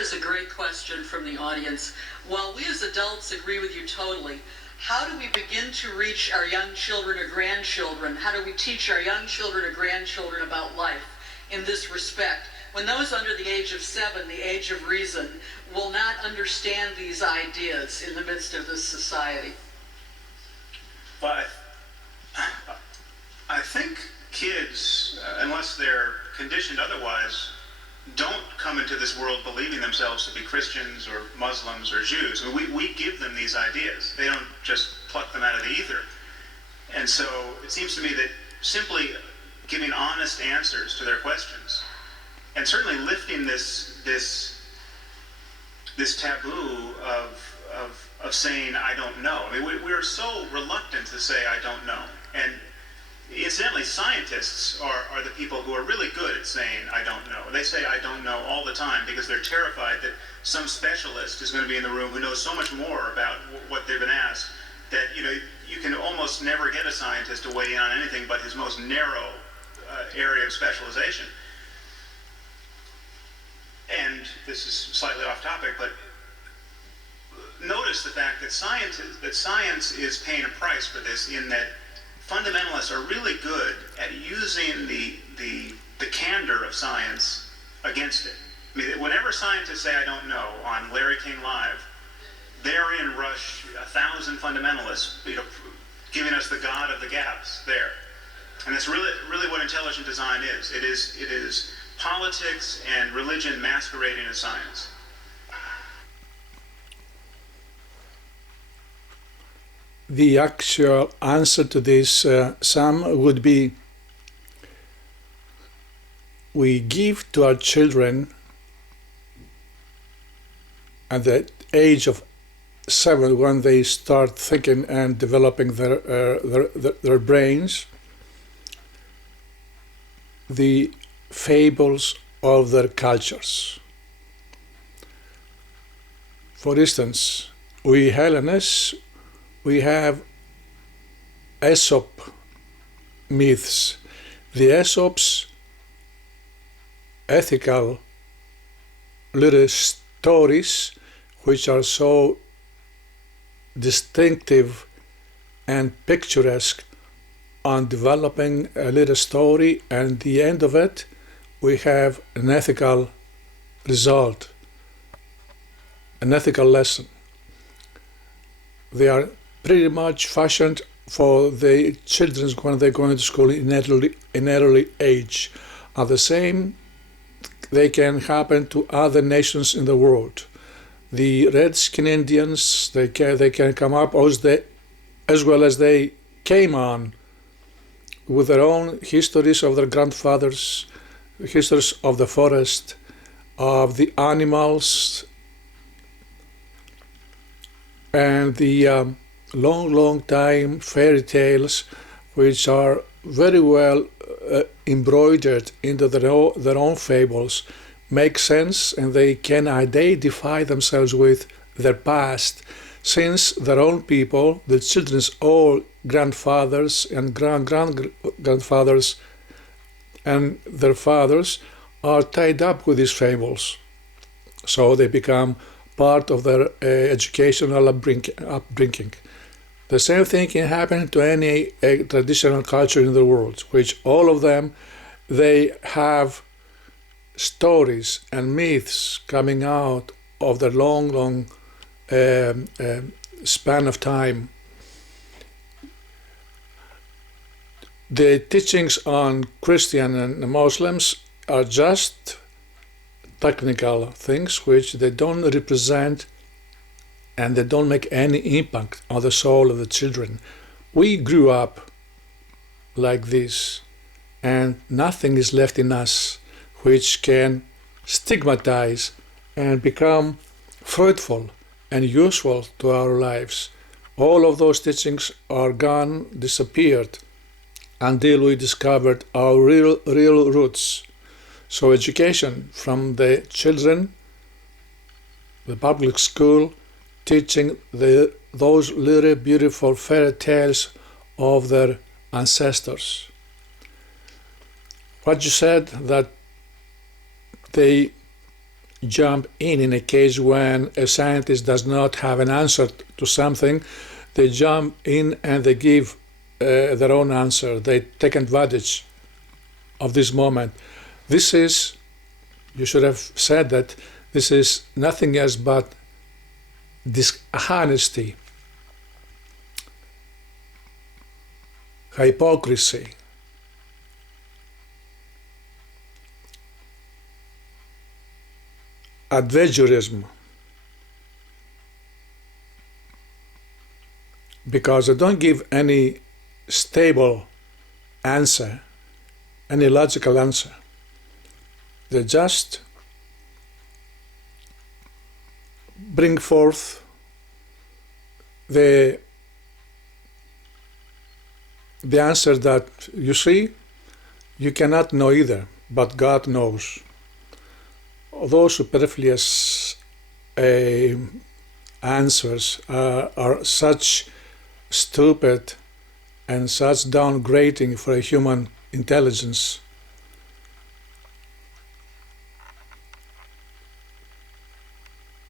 is a great question from the audience. While we as adults agree with you totally, how do we begin to reach our young children or grandchildren? How do we teach our young children or grandchildren about life in this respect, when those under the age of 7, the age of reason, will not understand these ideas in the midst of this society? But I think kids, unless they're conditioned otherwise, don't come into this world believing themselves to be Christians or Muslims or Jews. I mean, we give them these ideas. They don't just pluck them out of the ether. And so it seems to me that simply giving honest answers to their questions, and certainly lifting this taboo of saying I don't know. I mean, we are so reluctant to say I don't know. And incidentally, scientists are the people who are really good at saying I don't know. They say I don't know all the time because they're terrified that some specialist is going to be in the room who knows so much more about what they've been asked that, you know, you can almost never get a scientist to weigh in on anything but his most narrow area of specialization. And this is slightly off topic, but notice the fact that science is paying a price for this, in that fundamentalists are really good at using the candor of science against it. I mean, whenever scientists say I don't know on Larry King Live, therein rush 1,000 fundamentalists, you know, giving us the God of the gaps there. And that's really what intelligent design is. It is politics and religion masquerading as science. The actual answer to this, Sam, would be we give to our children at the age of 7, when they start thinking and developing their brains, the fables of their cultures. For instance, we Hellenists, we have Aesop myths. The Aesop's ethical little stories, which are so distinctive and picturesque, on developing a little story, and at the end of it we have an ethical result, an ethical lesson. They are pretty much fashioned for the children when they're going to school in early age. At the same, they can happen to other nations in the world. The Redskin Indians, they can come up as well as they came on with their own histories of their grandfathers, histories of the forest, of the animals, and the long time fairy tales, which are very well embroidered into their own fables, make sense, and they can identify themselves with their past, since their own people, the children's old grandfathers and grandfathers and their fathers are tied up with these fables. So they become part of their educational upbringing. The same thing can happen to any traditional culture in the world, which all of them, they have stories and myths coming out of their long span of time. The teachings on Christian and Muslims are just technical things which they don't represent, and they don't make any impact on the soul of the children. We grew up like this, and nothing is left in us which can stigmatize and become fruitful and useful to our lives. All of those teachings are gone, disappeared, until we discovered our real roots. So education from the children, the public school, teaching those little beautiful fairy tales of their ancestors. What you said, that they jump in a case when a scientist does not have an answer to something. They jump in and they give their own answer. They take advantage of this moment. This is, you should have said that, this is nothing else but dishonesty, hypocrisy, adventurism, because they don't give any stable answer, any logical answer. They just bring forth the answer that, you see, you cannot know either, but God knows. Those superfluous answers are such stupid and such downgrading for a human intelligence.